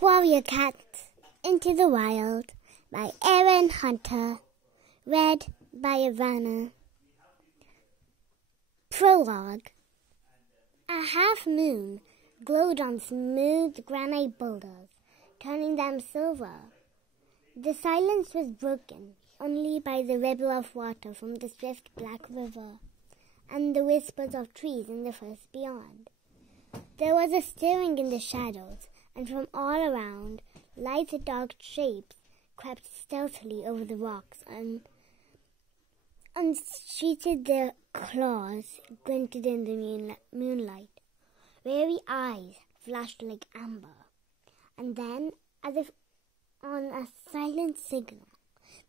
Warrior Cats Into the Wild by Aaron Hunter. Read by Ivana. Prologue. A half moon glowed on smooth granite boulders, turning them silver. The silence was broken only by the ripple of water from the swift black river and the whispers of trees in the forest beyond. There was a stirring in the shadows, and from all around, light dark shapes crept stealthily over the rocks and unsheathed their claws, glinted in the moonlight. Wary eyes flashed like amber. And then, as if on a silent signal,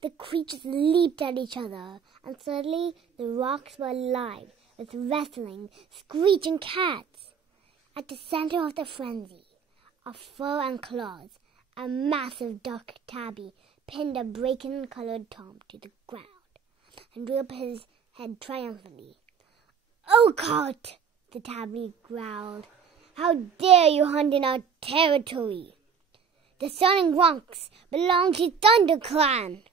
the creatures leaped at each other, and suddenly the rocks were alive with wrestling, screeching cats. At the center of the frenzy, of fur and claws, a massive dark tabby pinned a bracken-colored Tom to the ground and drew up his head triumphantly. "Oh, God!" the tabby growled. "How dare you hunt in our territory? The Sun and Gronks belong to ThunderClan."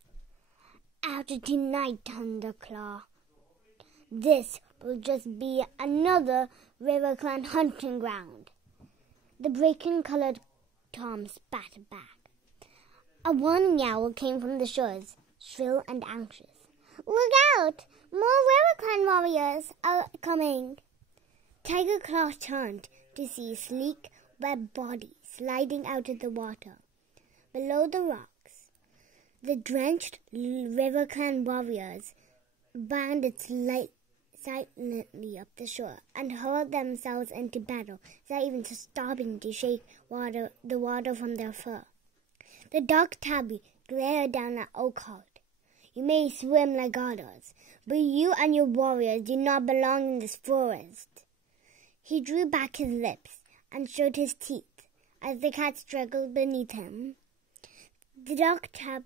"After tonight, ThunderClaw, this will just be another RiverClan hunting ground." The bracken-colored Tom spat back. A warning yowl came from the shores, shrill and anxious. "Look out! More RiverClan warriors are coming." Tiger Claw turned to see sleek, web bodies sliding out of the water. Below the rocks, the drenched RiverClan warriors bounded silently up the shore and hurled themselves into battle without even stopping to shake the water from their fur. The dark tabby glared down at Oakheart. "You may swim like others, but you and your warriors do not belong in this forest." He drew back his lips and showed his teeth as the cat struggled beneath him. The dark tabby...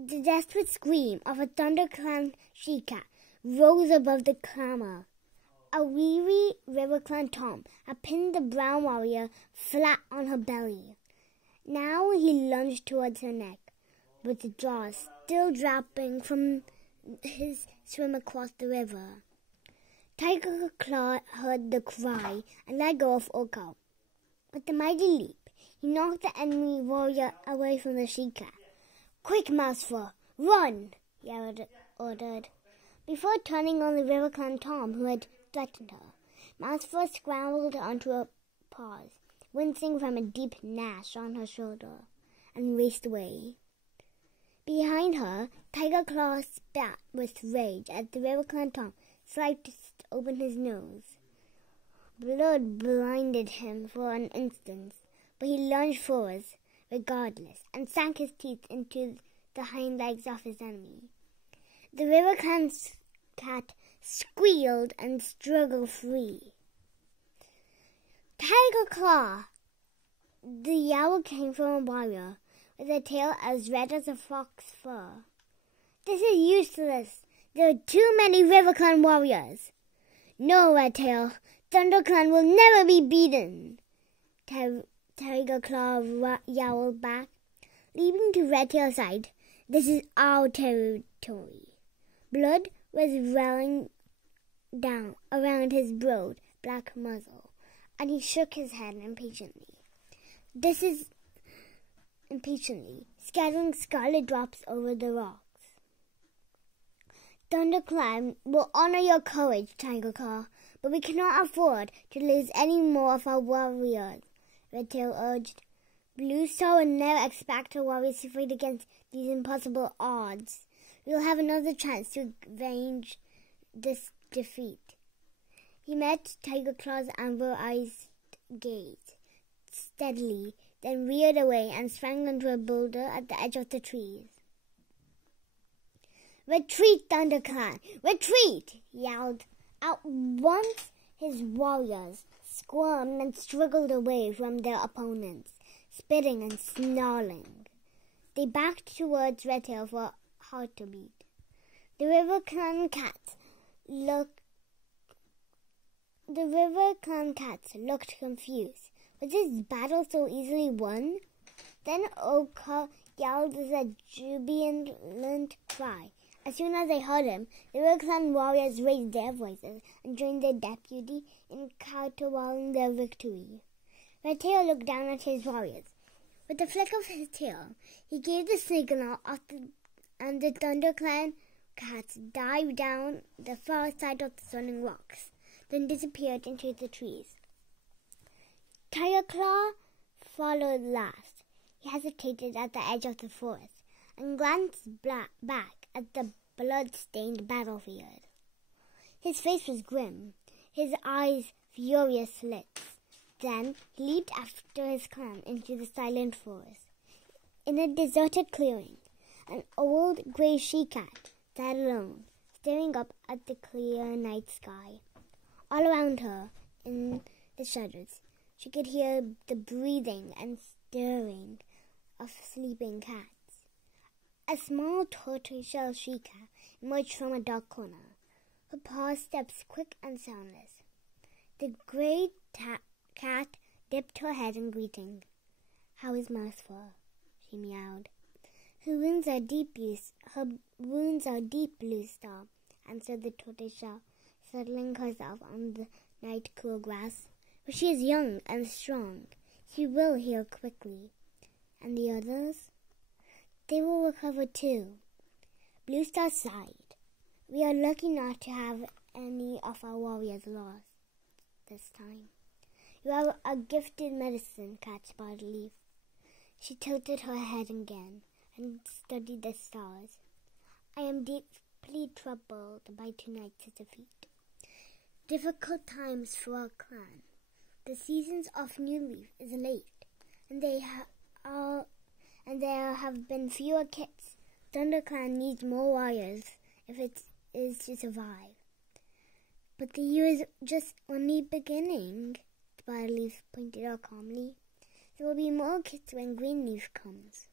The desperate scream of a ThunderClan she-cat rose above the clamor. A weary RiverClan Tom had pinned the brown warrior flat on her belly. Now he lunged towards her neck, with the jaws still dropping from his swim across the river. Tiger Claw heard the cry and let go of Oka. With a mighty leap, he knocked the enemy warrior away from the she-cat. "Quick, Mousefur, run!" he ordered. Before turning on the RiverClan Tom who had threatened her, Mousefur scrambled onto her paws, wincing from a deep gnash on her shoulder, and raced away. Behind her, Tiger Claw spat with rage as the RiverClan Tom sliced open his nose. Blood blinded him for an instant, but he lunged forward regardless, and sank his teeth into the hind legs of his enemy. The RiverClan cat squealed and struggled free. "Tiger Claw!" The yowl came from a warrior with a tail as red as a fox's fur. "This is useless. There are too many RiverClan warriors." "No, Redtail. ThunderClan will never be beaten." Tiger Claw yowled back. Leaping to Redtail's side, "This is our territory." Blood was welling down around his broad black muzzle, and he shook his head impatiently, scattering scarlet drops over the rocks. "ThunderClan will honor your courage, Tiger Claw, but we cannot afford to lose any more of our warriors," Redtail urged. "Blue Star will never expect her warriors to fight against these impossible odds. We'll have another chance to avenge this defeat." He met Tiger Claw's amber-eyed gaze steadily, then reared away and sprang onto a boulder at the edge of the trees. "Retreat, ThunderClan! Retreat!" he yelled. At once his warriors squirmed and struggled away from their opponents, spitting and snarling. They backed towards Redtail for a heart to beat. The RiverClan cat looked The River Clan cats looked confused. Was this battle so easily won? Then Oka yelled with a jubilant cry. As soon as they heard him, the River Clan warriors raised their voices and joined their deputy in caterwauling their victory. Red Tail looked down at his warriors. With a flick of his tail, he gave the signal and the Thunder Clan cats dived down the far side of the Swirling Rocks, then disappeared into the trees. Tiger Claw followed last. He hesitated at the edge of the forest and glanced back at the blood-stained battlefield. His face was grim, his eyes furious slits. Then he leaped after his clan into the silent forest. In a deserted clearing, an old grey she-cat sat alone, staring up at the clear night sky. All around her, in the shadows, she could hear the breathing and stirring of sleeping cats. A small tortoiseshell she-cat emerged from a dark corner, her paw steps quick and soundless. The grey cat dipped her head in greeting. "How is Mirthful?" she meowed. Her wounds are deep, Blue Star," answered the tortoiseshell, settling herself on the night cool grass. "But she is young and strong. She will heal quickly." "And the others?" "They will recover too." Blue Star sighed. "We are lucky not to have any of our warriors lost this time." "You are a gifted medicine cat, Spotted Leaf." She tilted her head again and studied the stars. "I am deeply troubled by tonight's defeat. Difficult times for our clan. The season of New Leaf is late, and there have been fewer kits. Thunder Clan needs more warriors if it is to survive." "But the year is just only beginning," Spotted Leaf pointed out calmly. "There will be more kits when Green Leaf comes."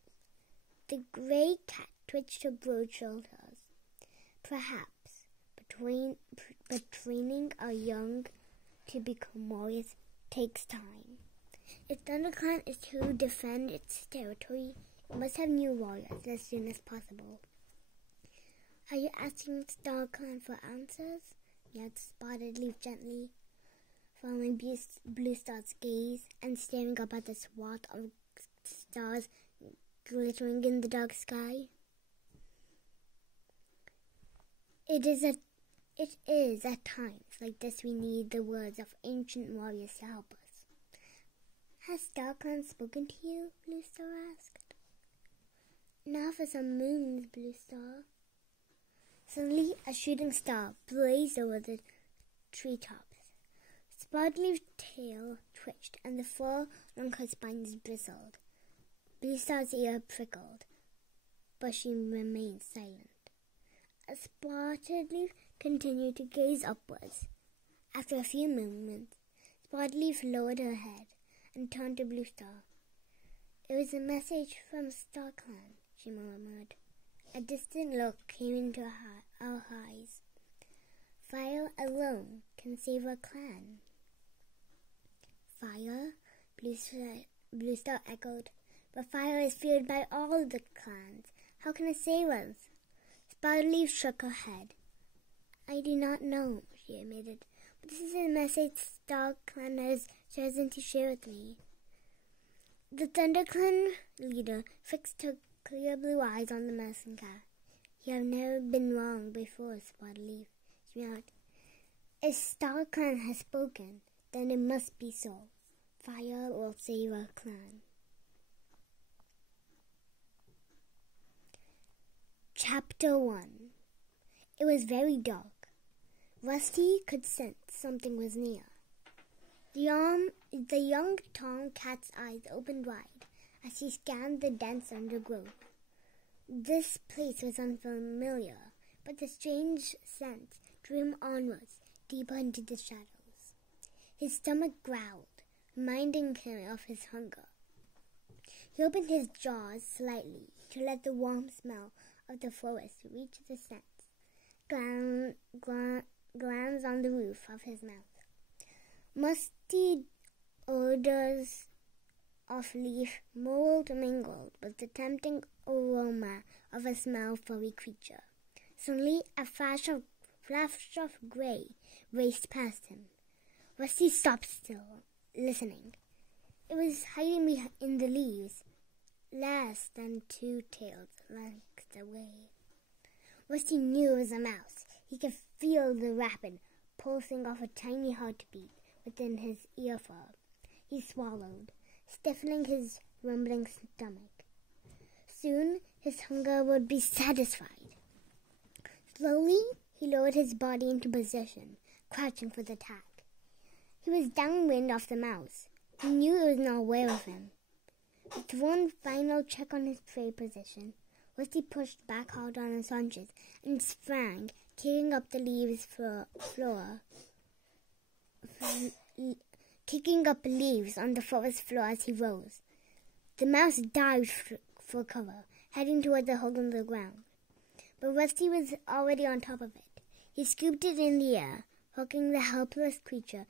The grey cat twitched her broad shoulders. "Perhaps, but training our young to become warriors takes time. If Thunder Clan is to defend its territory, it must have new warriors as soon as possible." "Are you asking Star Clan for answers?" meowed Spotted Leaf gently, following Blue Star's gaze and staring up at the swath of stars glittering in the dark sky. It is at times like this we need the words of ancient warriors to help us." "Has Star Clan spoken to you?" Blue Star asked. "Now for some moons, Blue Star." Suddenly, a shooting star blazed over the treetops. Spotted Leaf's tail twitched, and the fur along her spines bristled. Blue Star's ear prickled, but she remained silent. A Spotted Leaf continued to gaze upwards. After a few moments, Spotted Leaf lowered her head and turned to Blue Star. "It was a message from Star Clan," she murmured. A distant look came into our eyes. "Fire alone can save our clan." "Fire?" Blue Star echoed. "But fire is feared by all the clans. How can it save us?" Spotted Leaf shook her head. "I do not know," she admitted, "but this is a message Star Clan has chosen to share with me." The Thunder Clan leader fixed her clear blue eyes on the medicine cat. "You have never been wrong before, Spotted Leaf," she meowed. "If Star Clan has spoken, then it must be so. Fire will save our clan." Chapter 1. It was very dark. Rusty could sense something was near. The young tomcat's eyes opened wide as he scanned the dense undergrowth. This place was unfamiliar, but the strange scent drew him onwards, deeper into the shadows. His stomach growled, reminding him of his hunger. He opened his jaws slightly to let the warm smell of the forest reach the scent, glands on the roof of his mouth. Musty odors of leaf mold mingled with the tempting aroma of a small furry creature. Suddenly, a flash of grey raced past him. Rusty stopped still, listening. It was hiding in the leaves, less than 2 tailed lengths away. Rusty knew it was a mouse. He could feel the rapid pulsing of a tiny heartbeat within his ear fur. He swallowed, stiffening his rumbling stomach. Soon his hunger would be satisfied. Slowly, he lowered his body into position, crouching for the attack. He was downwind of the mouse. He knew it was not aware of him. With one final check on his prey position, Rusty pushed back hard on his haunches and sprang, kicking up the leaves kicking up leaves on the forest floor as he rose. The mouse dived for cover, heading toward the hole in the ground. But Rusty was already on top of it. He scooped it in the air, hooking the helpless creature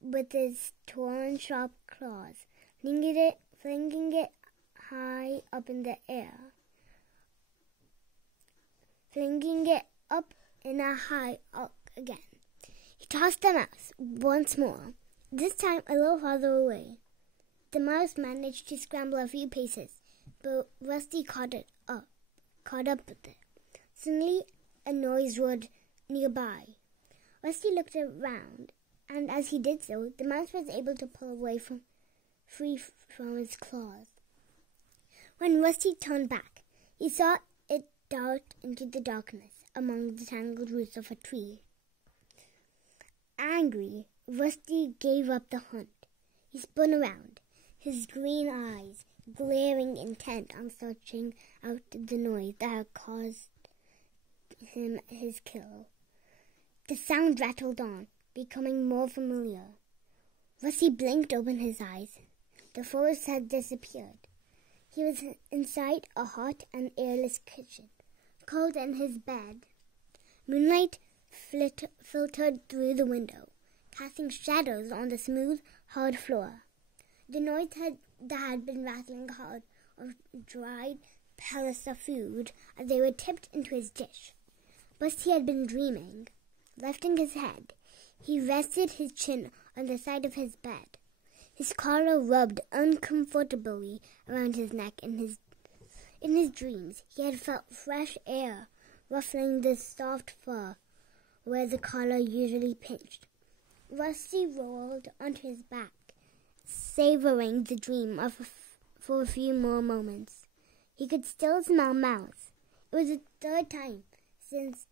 with his torn, sharp claws, flinging it high up in the air. Flinging it up in a high arc again. He tossed the mouse once more, this time a little farther away. The mouse managed to scramble a few paces, but Rusty caught up with it. Suddenly, a noise roared nearby. Rusty looked around, and as he did so, the mouse was able to pull free from his claws. When Rusty turned back, he saw it dart into the darkness among the tangled roots of a tree. Angry, Rusty gave up the hunt. He spun around, his green eyes glaring intent on searching out the noise that had caused him his kill. The sound rattled on, becoming more familiar. Rusty blinked open his eyes. The forest had disappeared. He was inside a hot and airless kitchen, cold in his bed. Moonlight filtered through the window, casting shadows on the smooth, hard floor. The noise that had been rattling hard of dried pellets of food as they were tipped into his dish. Rusty had been dreaming. Lifting his head, he rested his chin on the side of his bed. His collar rubbed uncomfortably around his neck. In his dreams, he had felt fresh air ruffling the soft fur where the collar usually pinched. Rusty rolled onto his back, savoring the dream for a few more moments. He could still smell mouse. It was the third time since